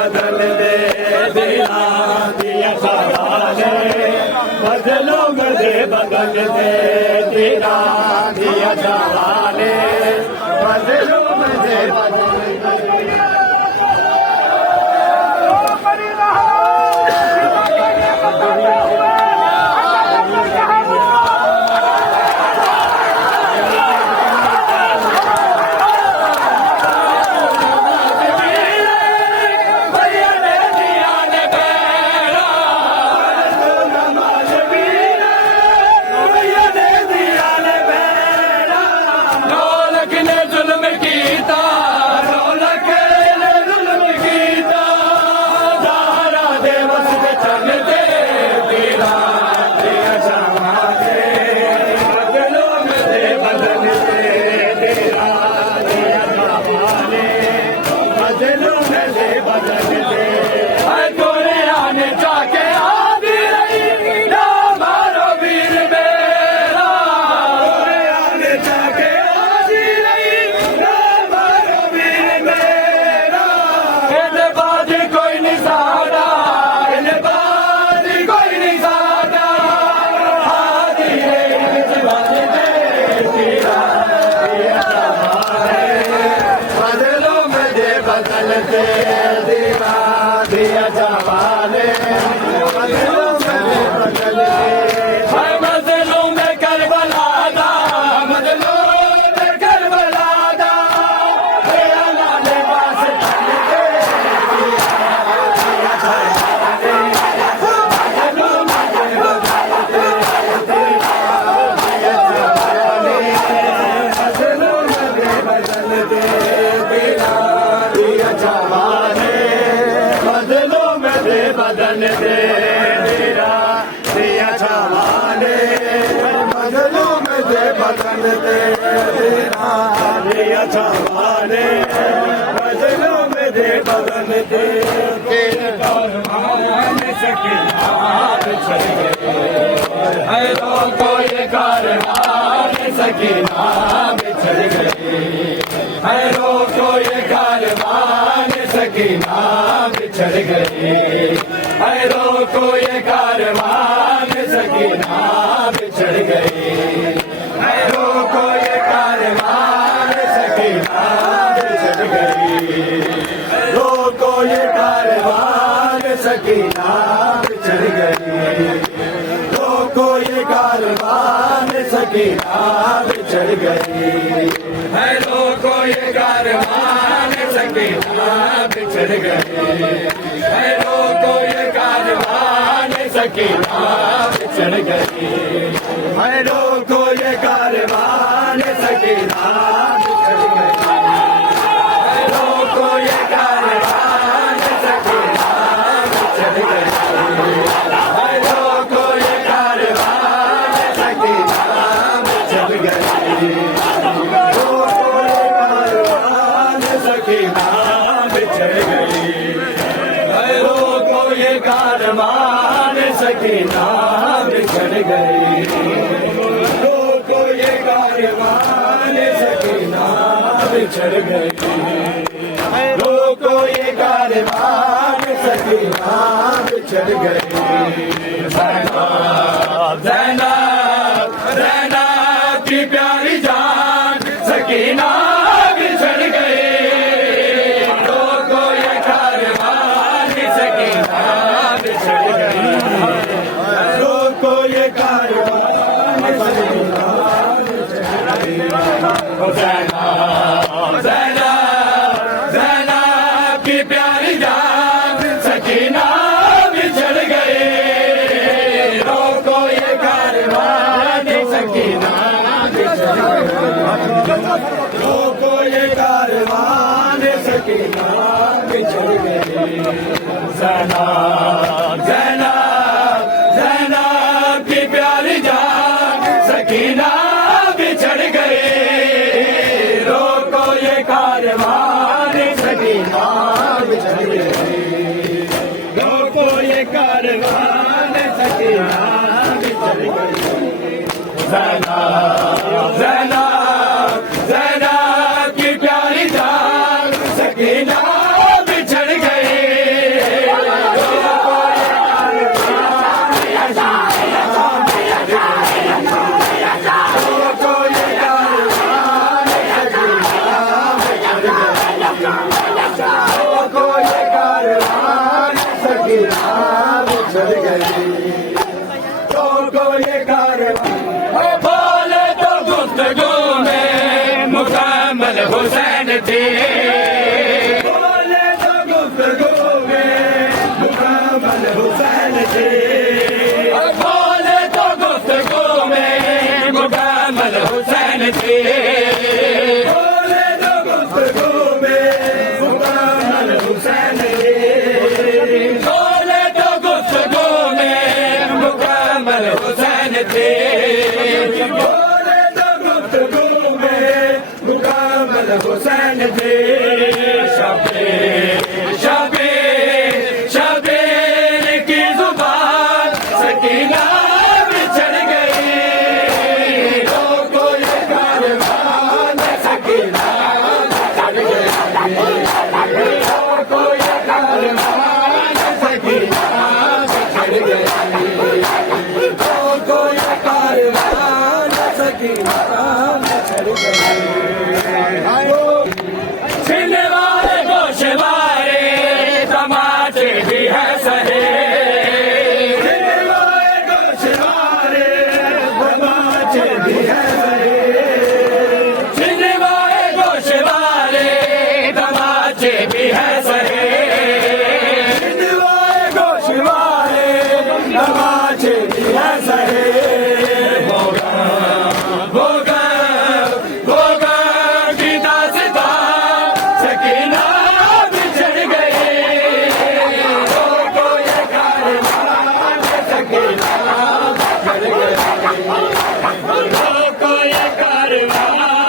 बदल दे दिला दिया सवाले बदलो मुझे बदल दे दिला दिया सवाले बदलो मुझे दिया जवाने मजलूम में करबला दा मजलूम में करबला दा लाले पास बदल दे दिला दिया जवाने बदलो मुझे बदल दे दिला दिया जवाने बदलो मुझे बदल दे तेरे कारवां सकीना बिछड़ गए है लोगों ये कारवां सकीना बिछड़ गए है लोगों ये कारवां सकीना बिछड़ गए है रोको ये कारवान सकीना बिछड़ गई है रोको ये कारवान सकीना बिछड़ गई रोको ये कारवान सकीना बिछड़ गई रोको ये कारवान सकीना बिछड़ गई है रोको ये कारवान सकीना बिछड़ गई है रोको ये कारवान सकीना बिछड़ गई है रोको ये कारवान सकीना बिछड़ गई है रोको ये कारवान सकीना बिछड़ गई है रोको ये कारवान सकीना बिछड़ गई रोको ये कारवान सकीना बिछड़ गई ये कारवान सकीना बिछड़ गई लोगों ये कारवान सकीना बिछड़ गई लोगों ये कारवान सकीना बिछड़ गई ज़ैनब ज़ैनब की प्यारी जान सकीना बिछड़ गई लोगों ये कारवान सकीना बिछड़ गई लोगों ये कारवान सकीना ज़ैनब ज़ैनब की प्यारी जान सकीना बिछड़ गई लोगों ये कारवान सकीना बिछड़ गई लोगों ये कारवान सकीना बिछड़ गई ज़ैनब ज़ैनब की प्यारी जान सकीना बिछड़ गई रोको ये कारवान सकीना बिछड़ गई रोको ये कारवान सकीना बिछड़ गई ज़ैनब ज़ैनब की प्यारी जान सकीना बिछड़ गई थे बोले तो गुफ्तगू में मुकम्मल हुसैन थे बोले तो गुफ्तगू में मुकम्मल हुसैन थे बोले तो गुफ्तगू में मुकम्मल हुसैन थे बोले तो गुफ्तगू में मुकम्मल हुसैन थे बोले तो गुफ्तगू में मुकम्मल हुसैन थे शबीर की जुबान सकीना बिछड़ गई रोको ये कारवान सकीना बिछड़ गई रोको ये कारवान सकीना बिछड़ गई रोको ये कारवान सकीना बिछड़ गई छीनने वाले गोशवारे तमाचे भी है सहे छीनने वाले गोशवारे तमाचे भी है सहे छीनने वाले गोशवारे तमाचे भी है सहे छीनने वाले गोशवारे तमाचे भी है सहे रोको ये कारवां